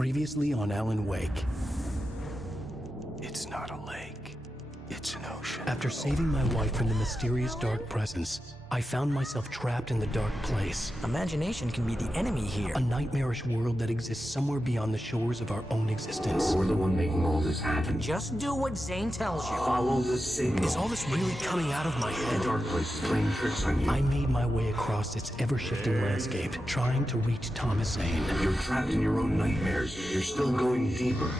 Previously on Alan Wake. It's not a lake. It's an ocean. After saving my wife from the mysterious dark presence, I found myself trapped in the dark place. Imagination can be the enemy here. A nightmarish world that exists somewhere beyond the shores of our own existence. We're the one making all this happen. Just do what Zane tells you. Follow the signal. Is all this really coming out of my head? The dark place is playing tricks on you. I made my way across its ever-shifting landscape, trying to reach Thomas Zane. You're trapped in your own nightmares. You're still going deeper.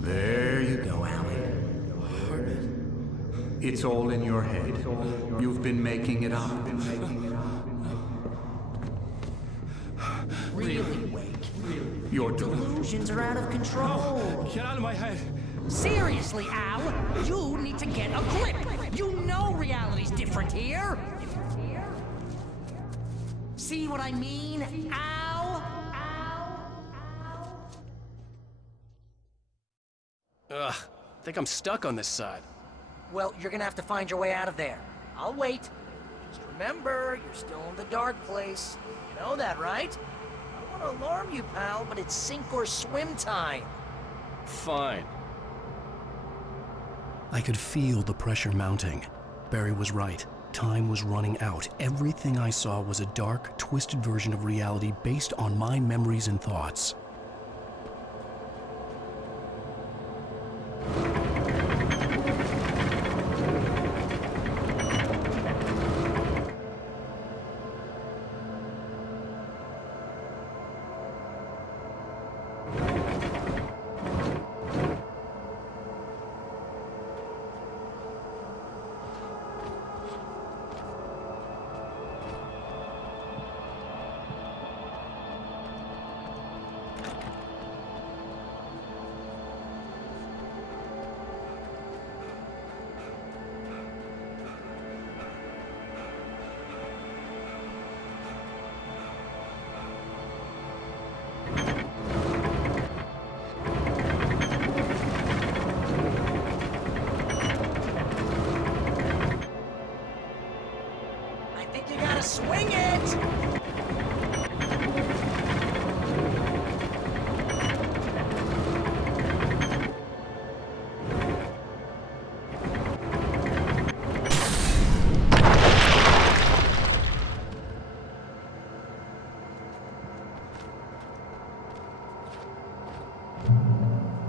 There you go, Alan. It's all in your head. You've been making it up. Really, Wake. Your Delusions are out of control. Get out of my head. Seriously, Al, you need to get a grip. You know reality's different here. See what I mean, Al? Ugh, I think I'm stuck on this side. Well, you're gonna have to find your way out of there. I'll wait. Just remember, you're still in the dark place. You know that, right? I don't want to alarm you, pal, but it's sink or swim time. Fine. I could feel the pressure mounting. Barry was right. Time was running out. Everything I saw was a dark, twisted version of reality based on my memories and thoughts. Swing it!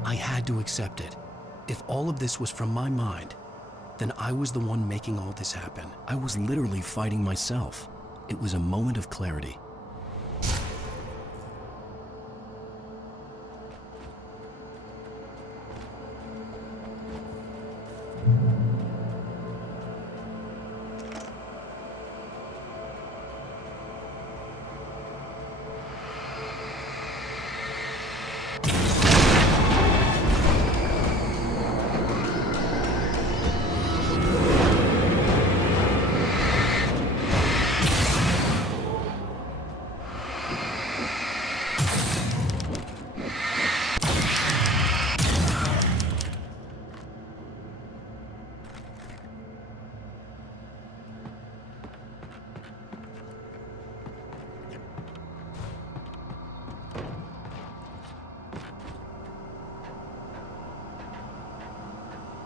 I had to accept it. If all of this was from my mind, then I was the one making all this happen. I was literally fighting myself. It was a moment of clarity.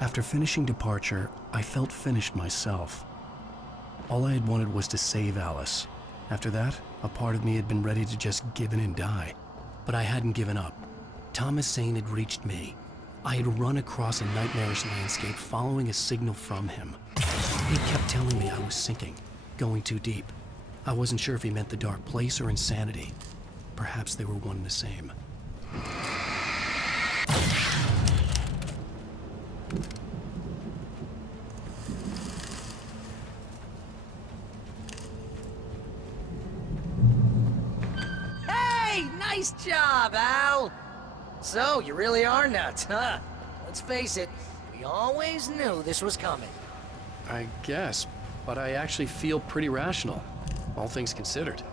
After finishing Departure, I felt finished myself. All I had wanted was to save Alice. After that, a part of me had been ready to just give in and die. But I hadn't given up. Thomas Zane had reached me. I had run across a nightmarish landscape following a signal from him. He kept telling me I was sinking, going too deep. I wasn't sure if he meant the dark place or insanity. Perhaps they were one and the same. Nice job, Al! So, you really are nuts, huh? Let's face it, we always knew this was coming. I guess, but I actually feel pretty rational, all things considered.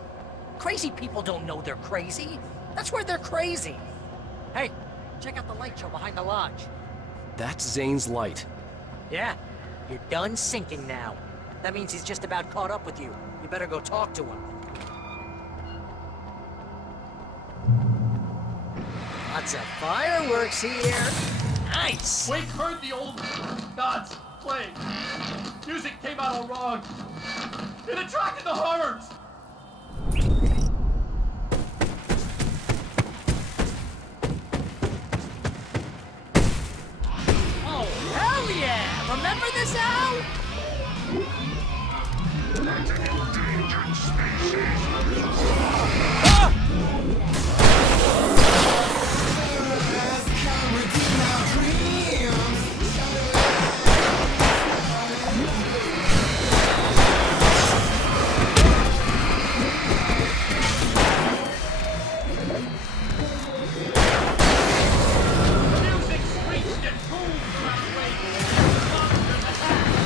Crazy people don't know they're crazy. That's where they're crazy. Hey, check out the light show behind the lodge. That's Zane's light. Yeah, you're done sinking now. That means he's just about caught up with you. You better go talk to him. Lots of fireworks here. Nice! Wake heard the old gods playing. Music came out all wrong. It attracted the horrors. Oh, hell yeah! Remember this, Al? Endangered species. Music screeched and boomed my way. Monsters attacked.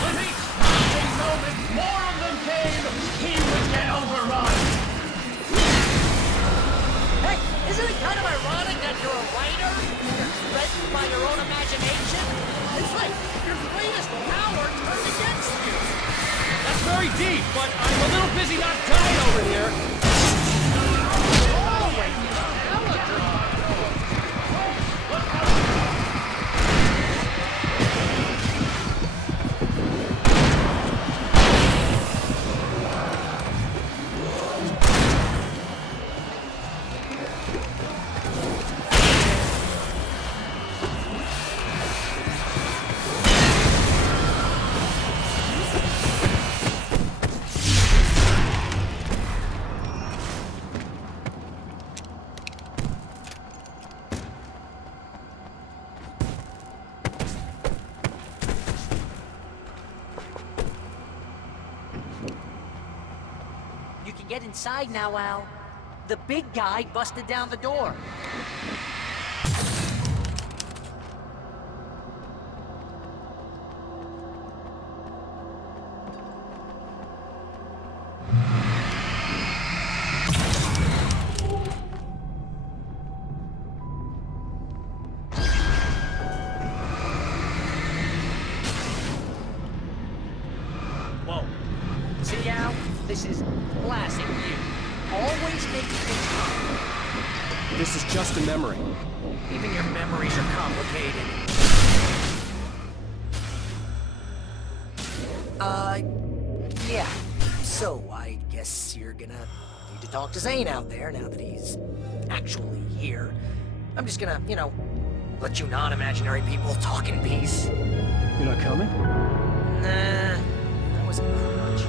With each passing moment, more of them came. He would get overrun. Hey, isn't it kind of ironic that you're a writer? You're threatened by your own imagination? It's like your greatest power turned against you. That's very deep, but I'm a little busy not dying over here. Oh, wait, You can get inside now, Al. The big guy busted down the door. Whoa. See, Al? This is classic you. Always making things complicated. This is just a memory. Even your memories are complicated. Yeah. So, I guess you're gonna need to talk to Zane out there now that he's actually here. I'm just gonna, let you non-imaginary people talk in peace. You're not coming? Nah, that was a crutch.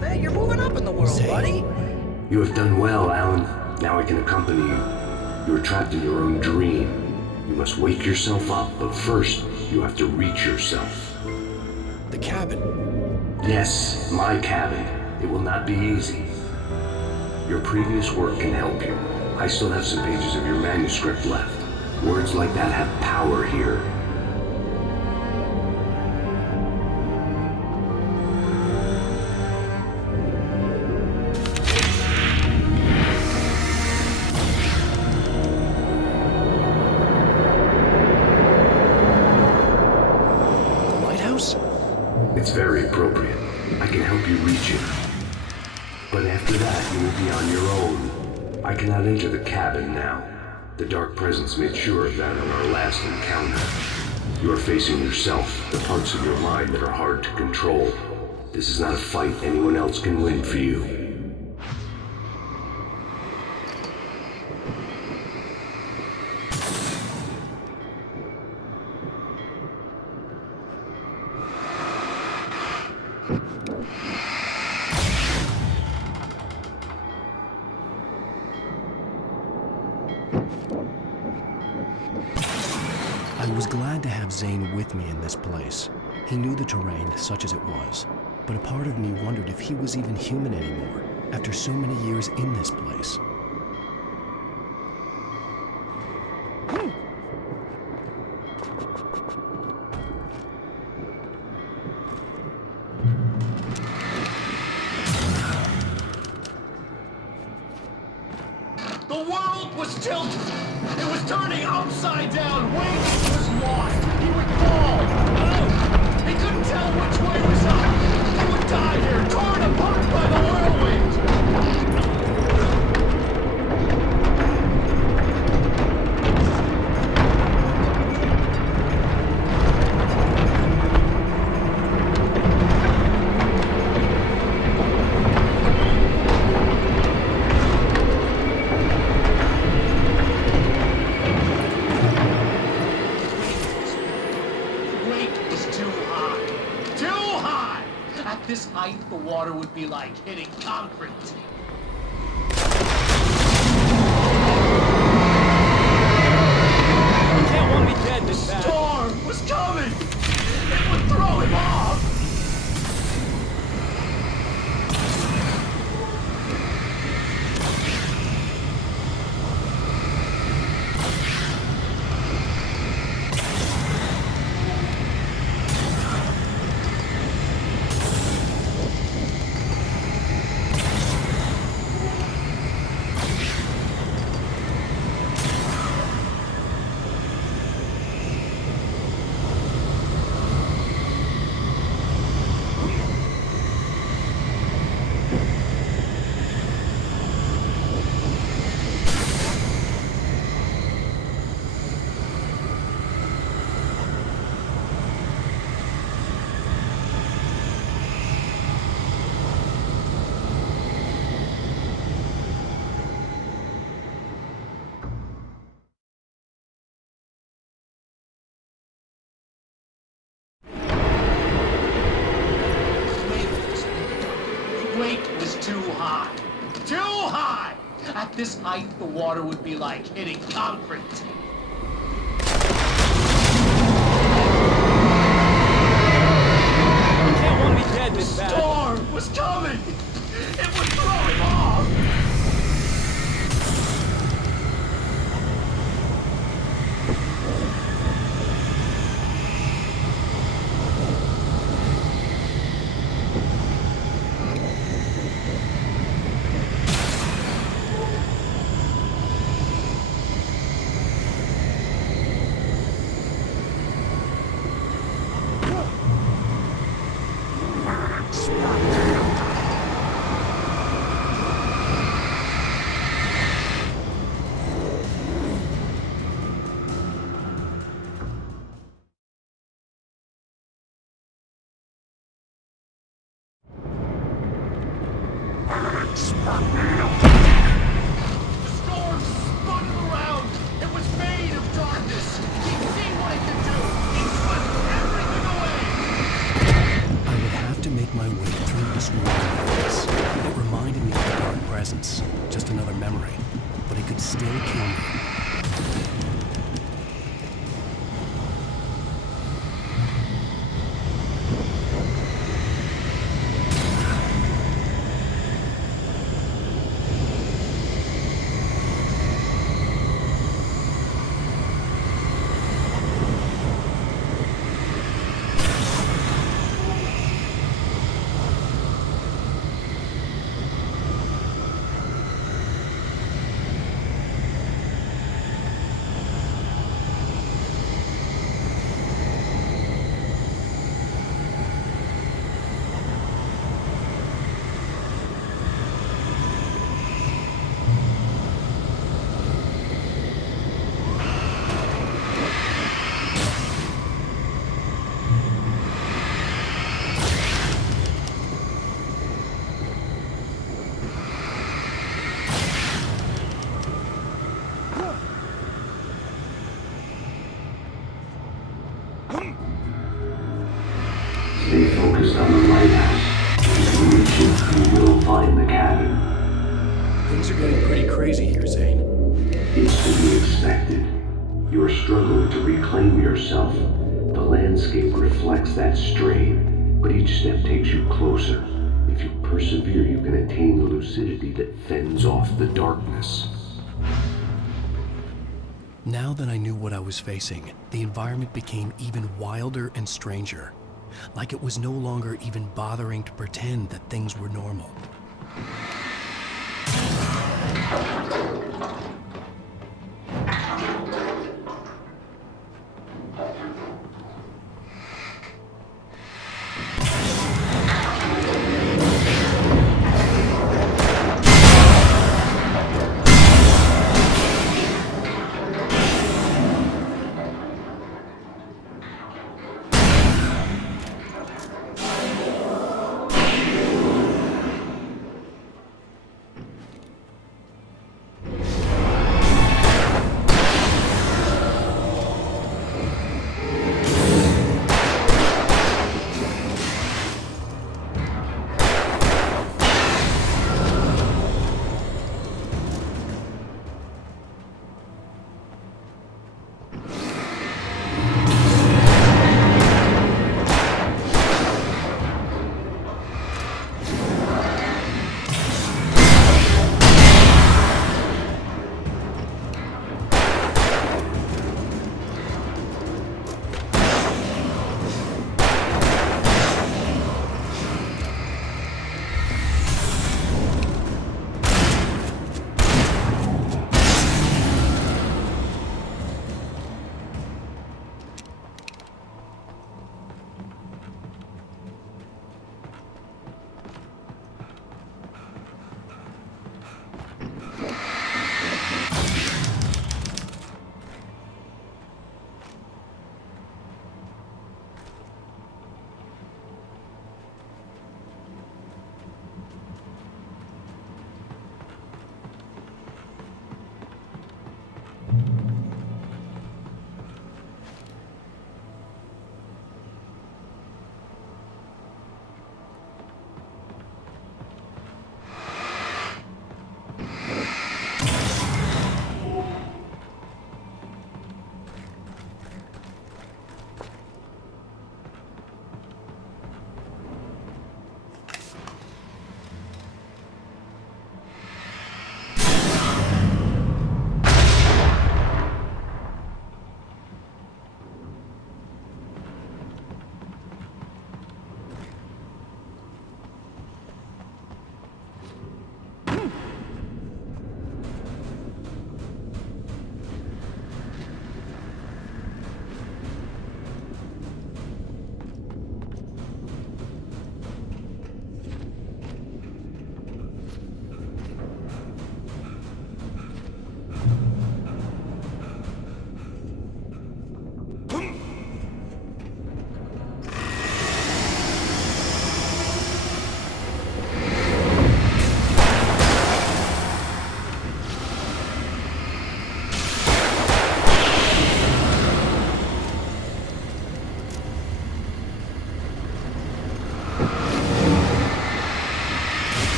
Hey, you're moving up in the world, buddy. You have done well, Alan. Now I can accompany you. You are trapped in your own dream. You must wake yourself up, but first, you have to reach yourself. The cabin. Yes, my cabin. It will not be easy. Your previous work can help you. I still have some pages of your manuscript left. Words like that have power here. The lighthouse? It's very appropriate. I can help you reach it. But after that, you will be on your own. I cannot enter the cabin now. The Dark Presence made sure of that on our last encounter. You are facing yourself, the parts of your mind that are hard to control. This is not a fight anyone else can win for you. I was glad to have Zane with me in this place. He knew the terrain, such as it was, but a part of me wondered if he was even human anymore. after so many years in this place. The world was tilted. It was turning upside down. Wings was lost. He would fall. Oh! He couldn't tell which way was up. He would die here, torn apart by the whirlwind. At this height, the water would be like hitting concrete. You can't want me dead this bad. Storm was coming! It would throw him off! Weight was too high. Too high! At this height, the water would be like hitting concrete. You can't want me dead this bad. Storm was coming! It would throw him off! The storm spun him around. It was made of darkness. He'd see what it could do. It swept everything away. I would have to make my way through this wilderness. It reminded me of the dark presence, just another memory, but it could still kill me. Stay focused on the lighthouse. If you reach it, you will find the cabin. Things are getting pretty crazy here, Zane. It's to be expected. You're struggling to reclaim yourself. The landscape reflects that strain, but each step takes you closer. If you persevere, you can attain the lucidity that fends off the darkness. Now that I knew what I was facing, the environment became even wilder and stranger. Like it was no longer even bothering to pretend that things were normal.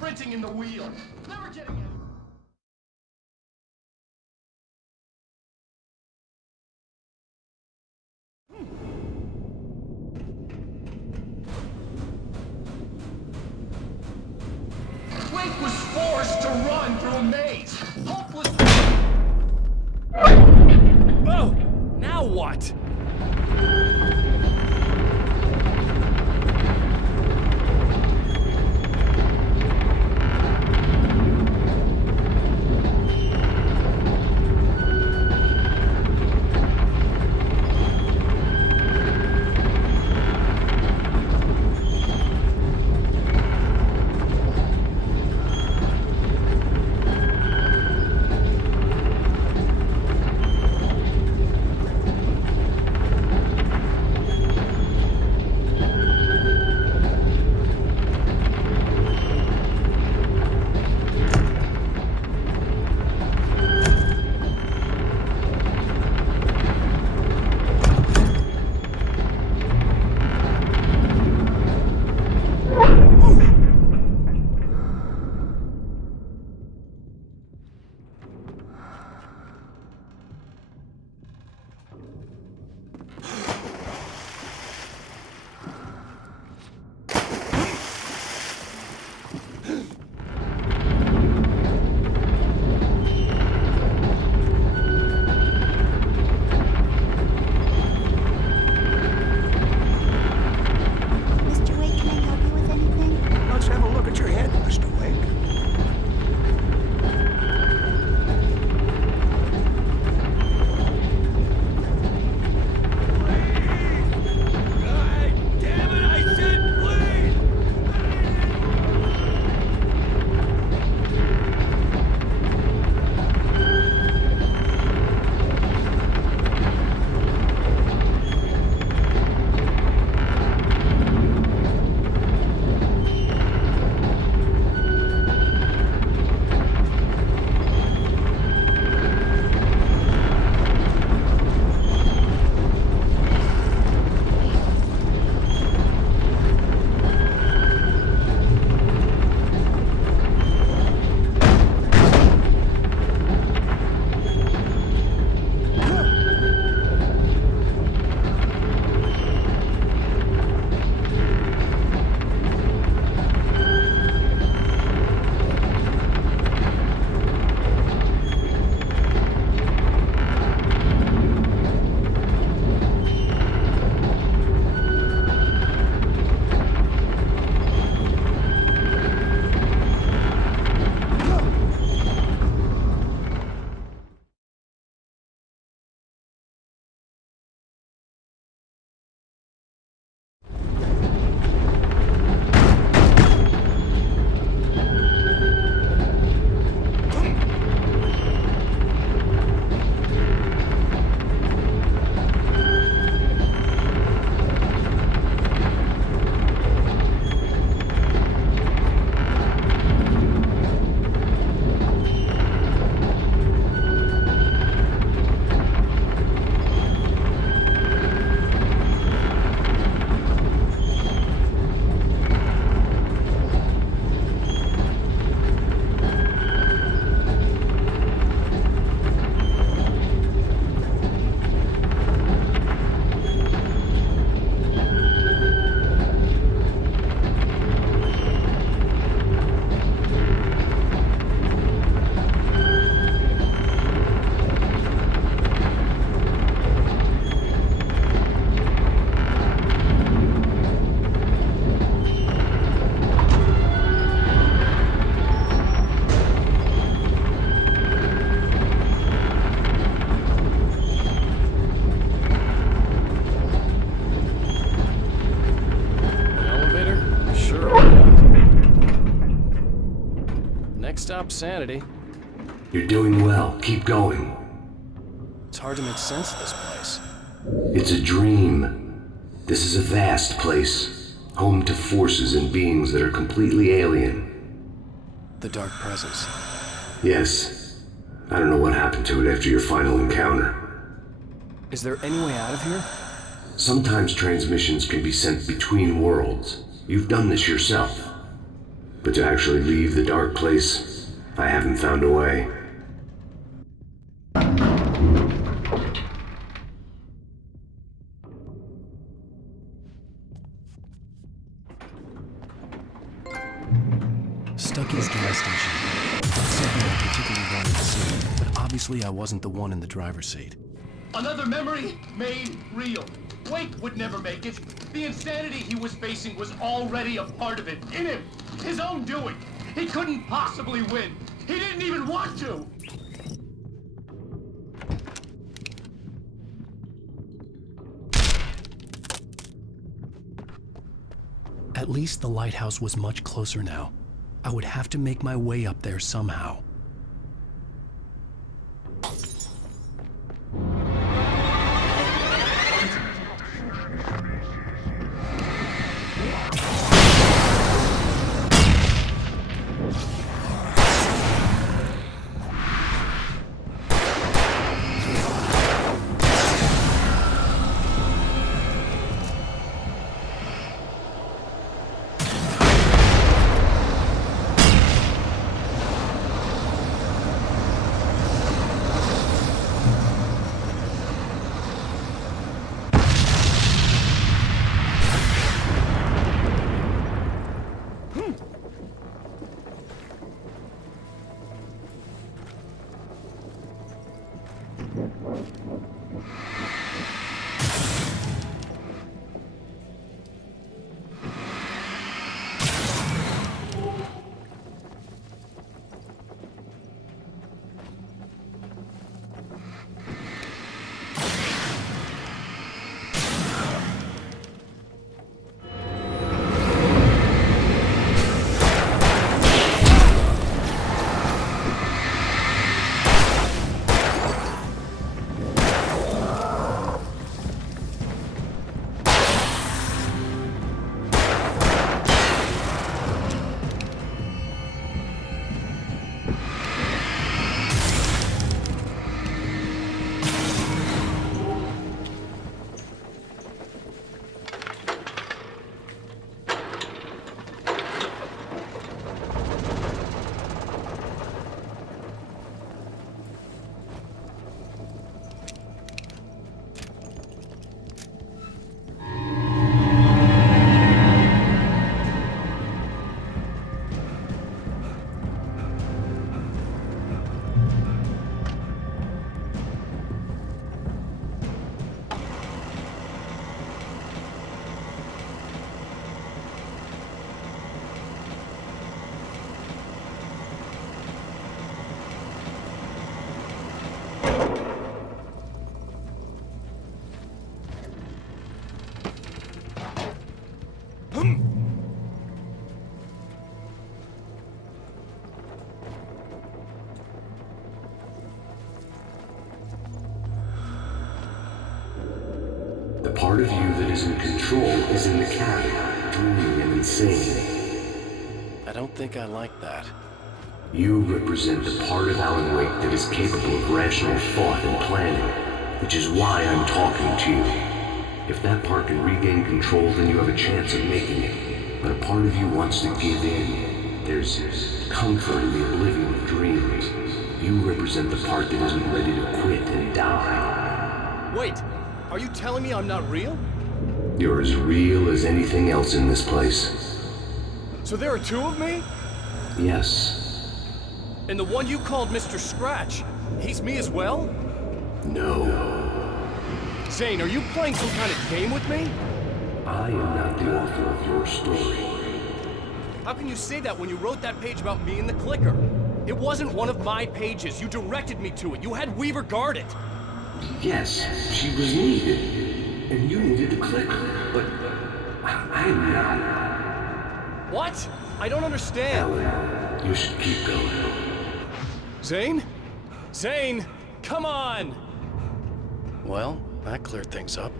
sprinting in the wheel. Never getting any. Wake was forced to run through a maze. Hopelessly. Oh! Now what? stop sanity. You're doing well. Keep going. It's hard to make sense of this place. It's a dream. This is a vast place, home to forces and beings that are completely alien. The Dark Presence. Yes. I don't know what happened to it after your final encounter. Is there any way out of here? Sometimes transmissions can be sent between worlds. You've done this yourself. But to actually leave the dark place, I haven't found a way. Stucky's gas station. Not something I particularly wanted to see, but obviously I wasn't the one in the driver's seat. Another memory made real. Wake would never make it. The insanity he was facing was already a part of it, in him. His own doing. He couldn't possibly win. He didn't even want to. At least the lighthouse was much closer now. I would have to make my way up there somehow. The part of you that is in control is in the cabin, dreaming and insane. I don't think I like that. You represent the part of Alan Wake that is capable of rational thought and planning, which is why I'm talking to you. If that part can regain control, then you have a chance of making it. But a part of you wants to give in. There's comfort in the oblivion of dreams. You represent the part that isn't ready to quit and die. Wait, are you telling me I'm not real? You're as real as anything else in this place. So there are two of me? Yes. And the one you called Mr. Scratch, he's me as well? No. Zane, are you playing some kind of game with me? I am not the author of your story. How can you say that when you wrote that page about me and the clicker? It wasn't one of my pages. You directed me to it. You had Weaver guard it. Yes, she was needed. And you needed the clicker. But I'm not. What? I don't understand. Alan, you should keep going. Zane? Zane! Come on! Well, that cleared things up.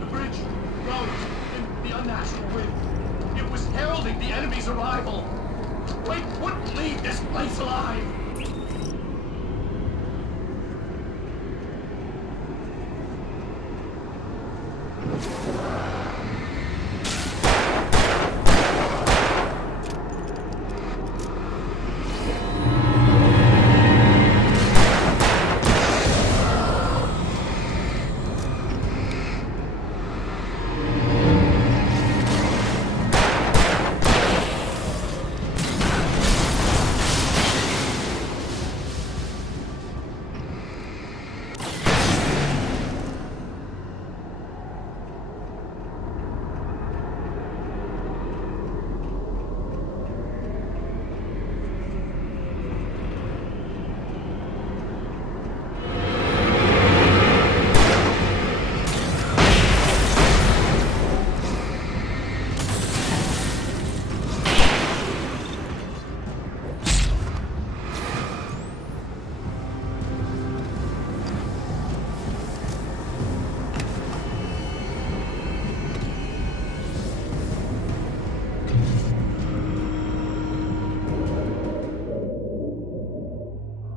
The bridge rose in the unnatural wind. It was heralding the enemy's arrival. Wait wouldn't leave this place alive.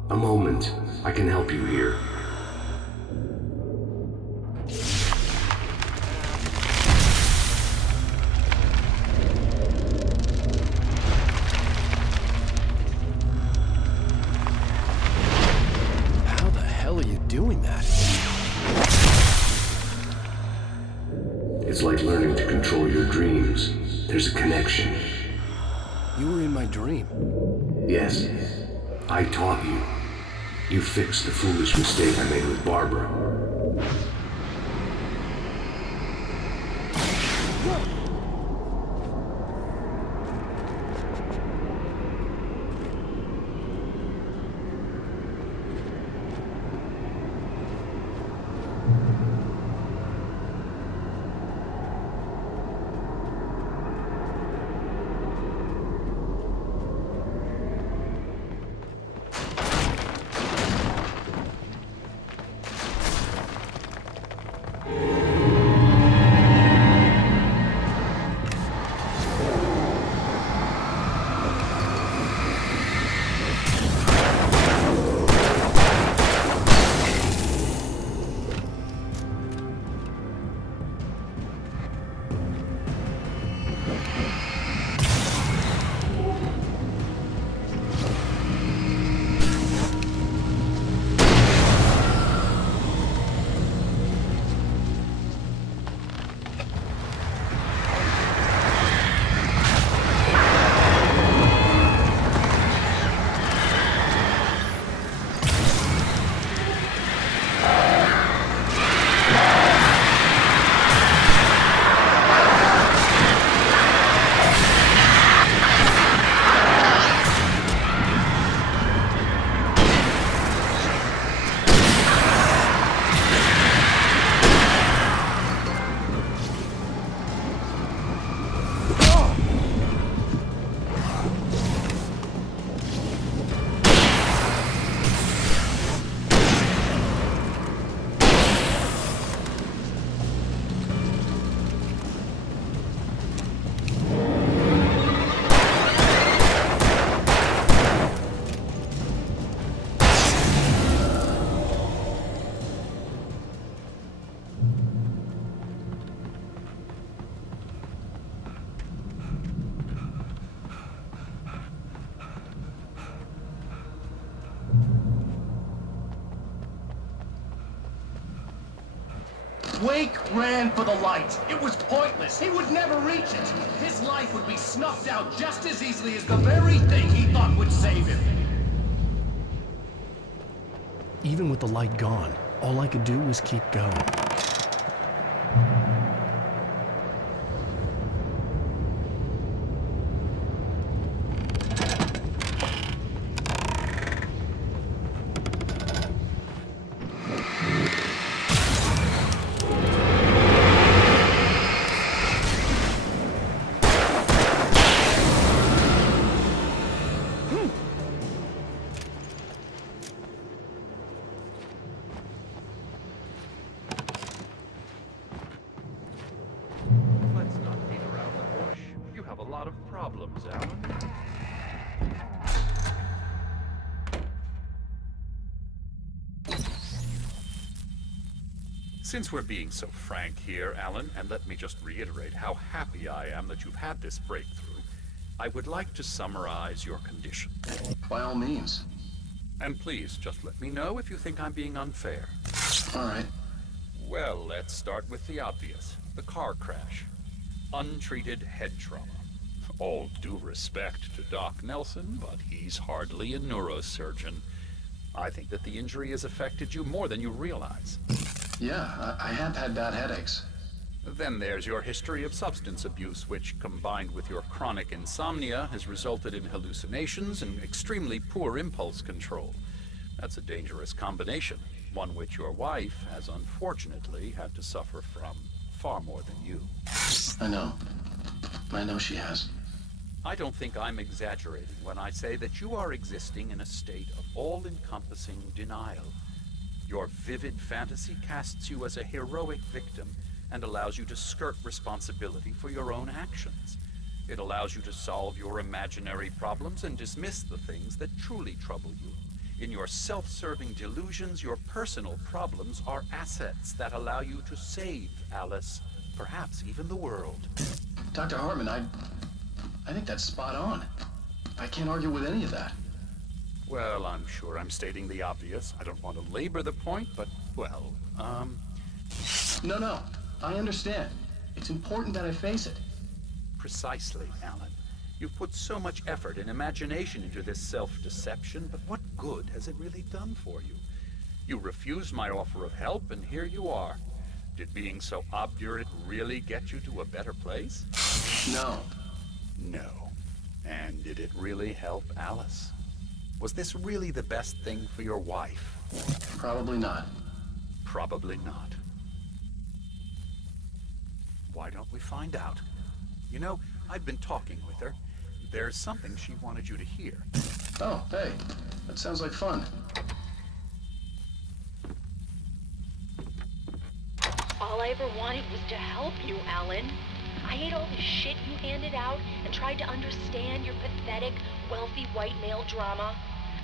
A moment. I can help you here. How the hell are you doing that? It's like learning to control your dreams. There's a connection. You were in my dream. Yes, I taught you. You fixed the foolish mistake I made with Barbara. Wake ran for the light. It was pointless. He would never reach it. His life would be snuffed out just as easily as the very thing he thought would save him. Even with the light gone, all I could do was keep going. Let's not beat around the bush. You have a lot of problems, Alan. Since we're being so frank here, Alan, and let me just reiterate how happy I am that you've had this breakthrough, I would like to summarize your condition. By all means. And please, just let me know if you think I'm being unfair. All right. Well, let's start with the obvious. The car crash. Untreated head trauma. All due respect to Doc Nelson, but he's hardly a neurosurgeon. I think that the injury has affected you more than you realize. Yeah, I have had bad headaches. Then there's your history of substance abuse, which, combined with your chronic insomnia, has resulted in hallucinations and extremely poor impulse control. That's a dangerous combination, one which your wife has unfortunately had to suffer from far more than you. I know. I know she has. I don't think I'm exaggerating when I say that you are existing in a state of all-encompassing denial. Your vivid fantasy casts you as a heroic victim and allows you to skirt responsibility for your own actions. It allows you to solve your imaginary problems and dismiss the things that truly trouble you. In your self-serving delusions, your personal problems are assets that allow you to save Alice, perhaps even the world. Dr. Hartman, I think that's spot on. I can't argue with any of that. Well, I'm sure I'm stating the obvious. I don't want to labor the point, but, well, No, I understand. It's important that I face it. Precisely, Alan. You've put so much effort and imagination into this self-deception, but what good has it really done for you? You refused my offer of help, and here you are. Did being so obdurate really get you to a better place? No. No. And did it really help Alice? Was this really the best thing for your wife? Probably not. Probably not. Why don't we find out? You know, I've been talking with her. There's something she wanted you to hear. Oh, hey. That sounds like fun. All I ever wanted was to help you, Alan. I ate all the shit you handed out and tried to understand your pathetic, wealthy white male drama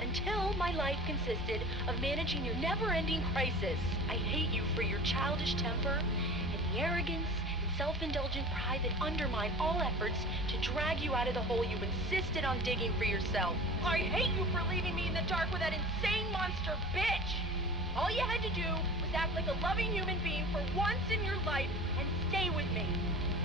until my life consisted of managing your never-ending crisis. I hate you for your childish temper and the arrogance and self-indulgent pride that undermine all efforts to drag you out of the hole you insisted on digging for yourself. I hate you for leaving me in the dark with that insane monster bitch! All you had to do was act like a loving human being for once in your life and stay with me.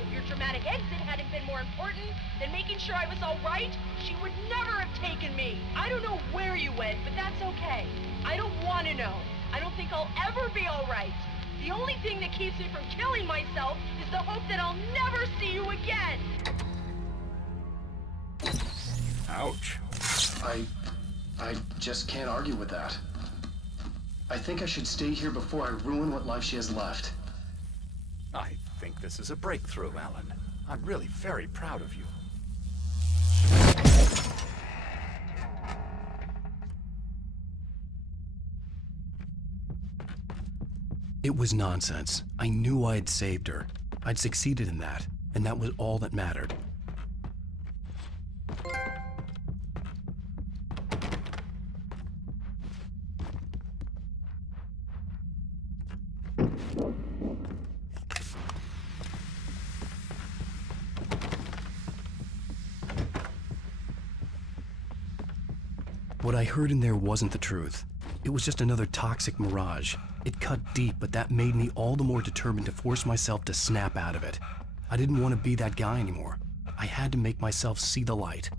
If your dramatic exit hadn't been more important than making sure I was all right, she would never have taken me. I don't know where you went, but that's okay. I don't want to know. I don't think I'll ever be all right. The only thing that keeps me from killing myself is the hope that I'll never see you again. Ouch. I just can't argue with that. I think I should stay here before I ruin what life she has left. I think this is a breakthrough, Alan. I'm really very proud of you. It was nonsense. I knew I'd saved her. I'd succeeded in that, and that was all that mattered. What I heard in there wasn't the truth. It was just another toxic mirage. It cut deep, but that made me all the more determined to force myself to snap out of it. I didn't want to be that guy anymore. I had to make myself see the light.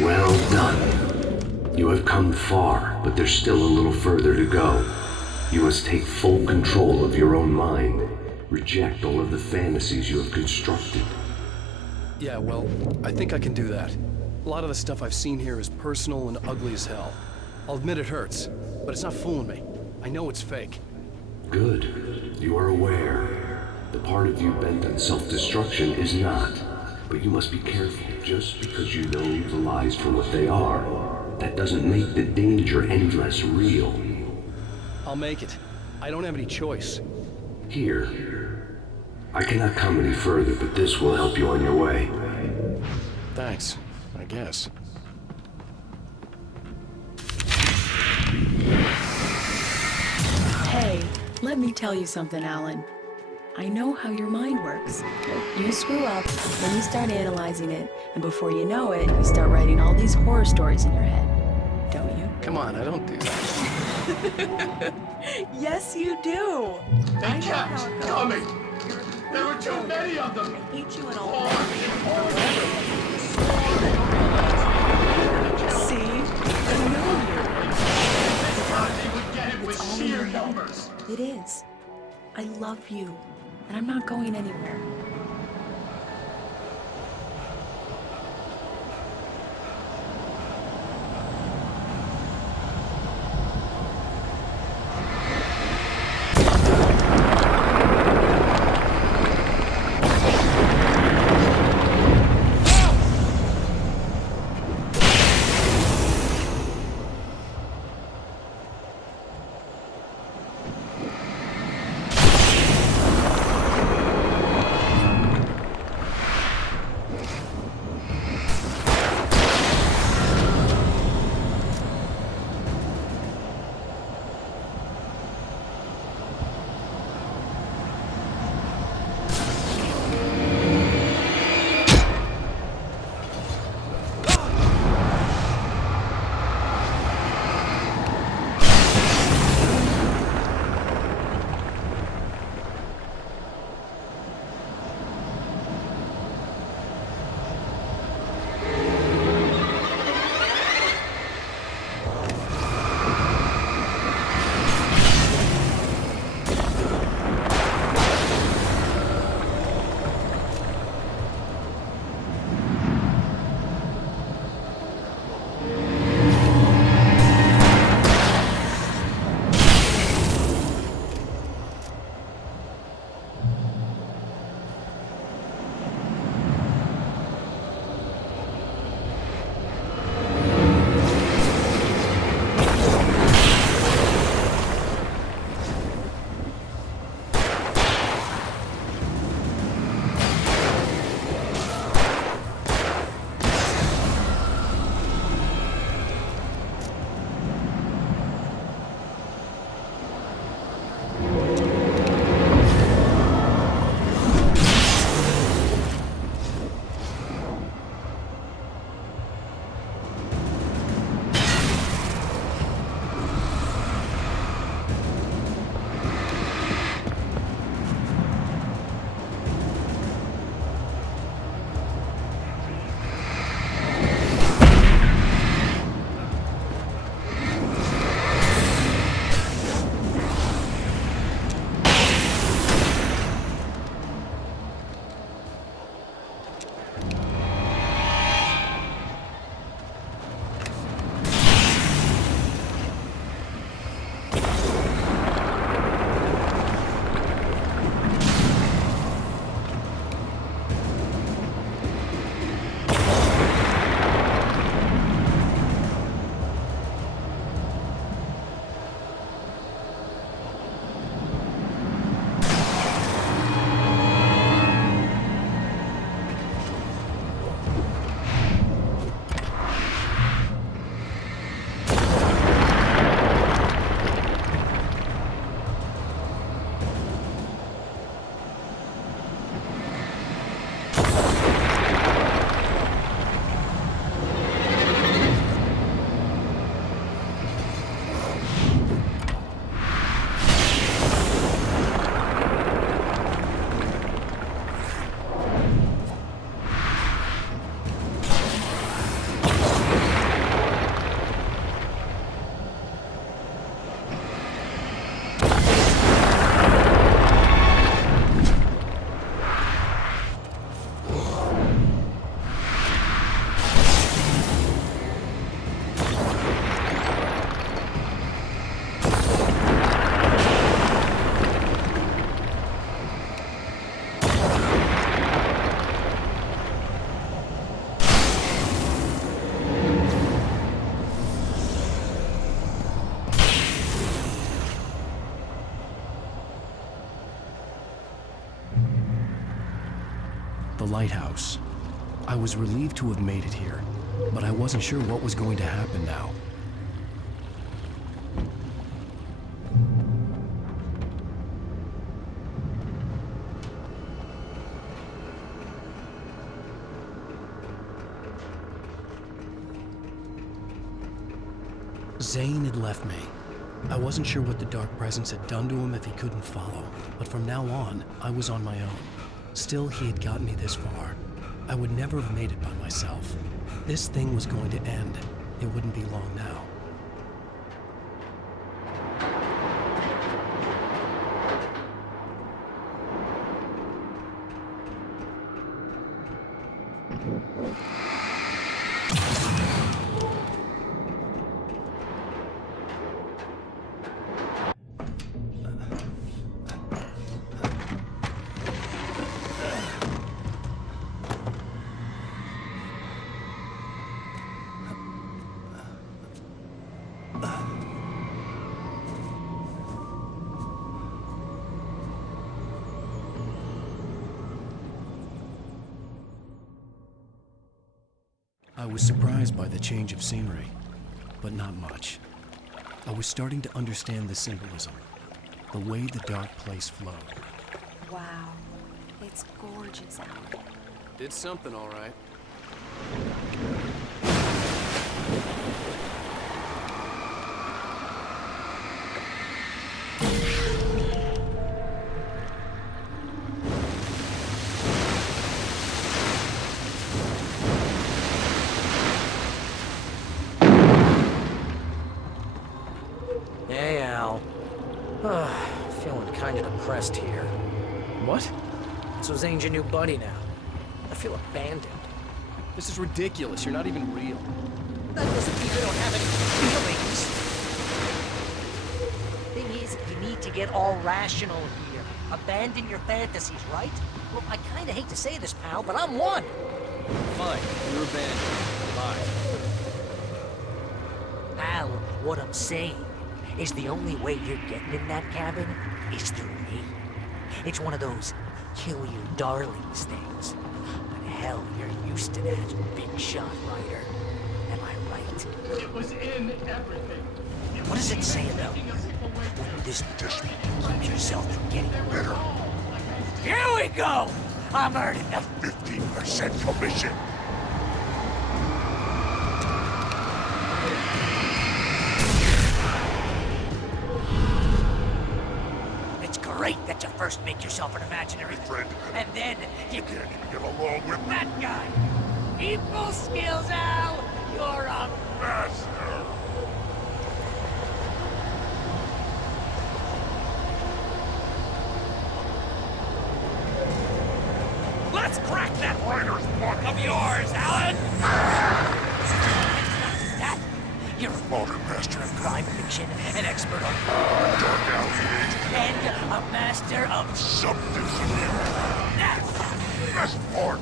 Well done. You have come far, but there's still a little further to go. You must take full control of your own mind. Reject all of the fantasies you have constructed. Yeah, well, I think I can do that. A lot of the stuff I've seen here is personal and ugly as hell. I'll admit it hurts, but it's not fooling me. I know it's fake. Good. You are aware. The part of you bent on self-destruction is not. But you must be careful. Just because you know the lies for what they are, that doesn't make the danger any less real. I'll make it. I don't have any choice. Here. I cannot come any further, but this will help you on your way. Thanks, I guess. Hey, let me tell you something, Alan. I know how your mind works. You screw up, then you start analyzing it, and before you know it, you start writing all these horror stories in your head. Don't you? Come on, I don't do that. Yes, you do. They kept coming. There were too many of them. I hate you and all More See? I know you. This time they would get it with It's all in your sheer head. numbers. It is. I love you, and I'm not going anywhere. lighthouse. I was relieved to have made it here, but I wasn't sure what was going to happen now. Zane had left me. I wasn't sure what the Dark Presence had done to him if he couldn't follow, but from now on, I was on my own. Still, he had gotten me this far. I would never have made it by myself. This thing was going to end. It wouldn't be long now. I was surprised by the change of scenery, but not much. I was starting to understand the symbolism, the way the dark place flowed. Wow, it's gorgeous out. Did something all right. Hey, Al. Feeling kinda depressed here. What? So Zane's your new buddy now. I feel abandoned. This is ridiculous. You're not even real. That doesn't mean I don't have any feelings. Thing is, you need to get all rational here. Abandon your fantasies, right? Well, I kinda hate to say this, pal, but I'm one. Fine. You're abandoned. Bye. Al, what I'm saying is the only way you're getting in that cabin is through me. It's one of those kill you darlings things. But hell, you're used to that, big shot writer. Am I right? It was in everything. What does it say about you? When this just keeps yourself from getting better. Here we go! I'm earning the 15% commission. It's great that you first make yourself an imaginary friend, and then you can't even get along with that guy. People skills, Al! You're a master! Let's crack that writer's block of yours, Alan! That, you're a modern master of crime fiction, an expert on dark alleys, and a master of substance abuse. That's the best part!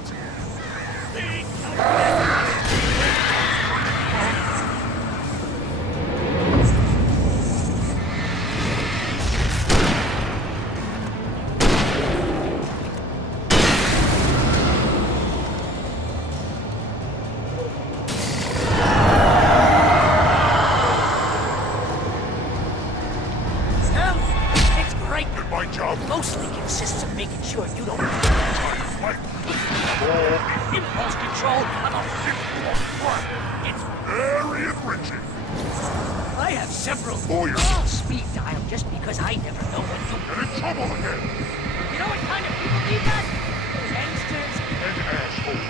Mostly consists of making sure you don't impulse control. I'm a it's very enriching. I have several speed dial just because I never know when you get in trouble again. You know what kind of people need that? Gangsters and assholes.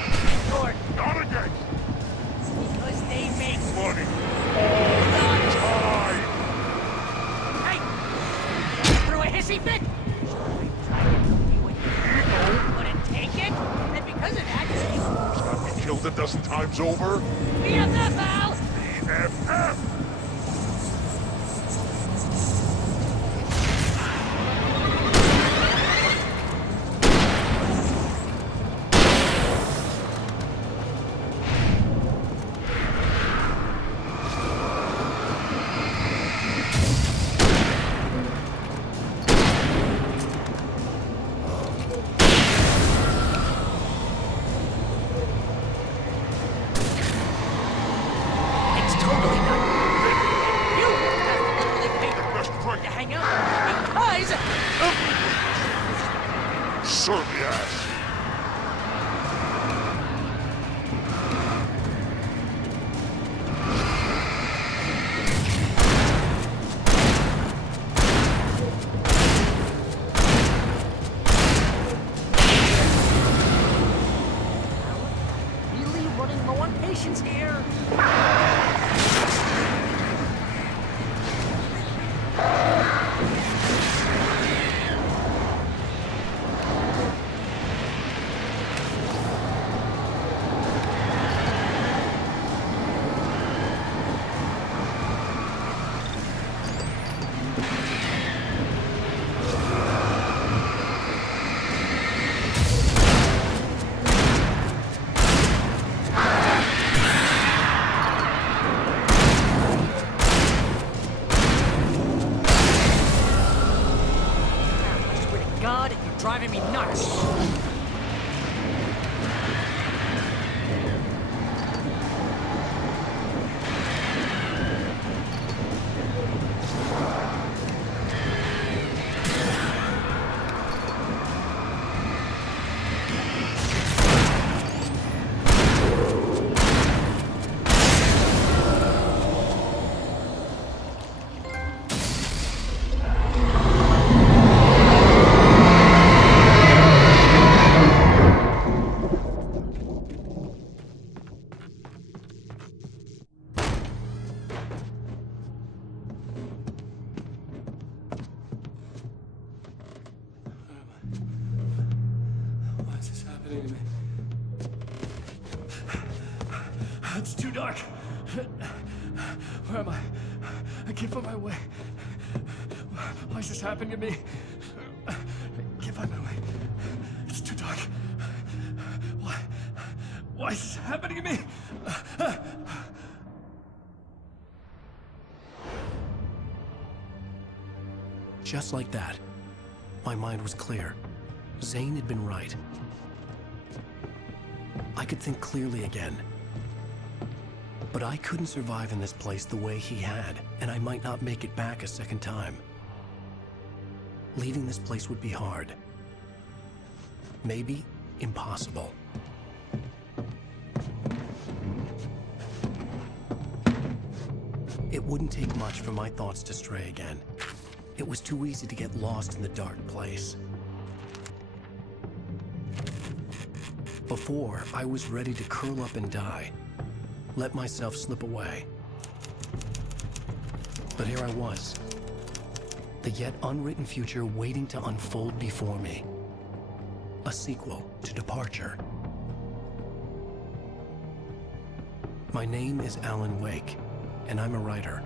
Or not a gangster. Because they make money all the time. Hey, through a hissy fit. And because of that, he's got me killed a dozen times over. BFF, Al! BFF! certainly has. Really running low on patience here. God, you're driving me nuts! Why is this happening to me? It's too dark. Where am I? I can't find my way. Why is this happening to me? I can't find my way. It's too dark. Why is this happening to me? Just like that, my mind was clear. Zane had been right. I could think clearly again. But I couldn't survive in this place the way he had, and I might not make it back a second time. Leaving this place would be hard. Maybe impossible. It wouldn't take much for my thoughts to stray again. It was too easy to get lost in the dark place. Before, I was ready to curl up and die, let myself slip away. But here I was, the yet unwritten future waiting to unfold before me. A sequel to Departure. My name is Alan Wake, and I'm a writer.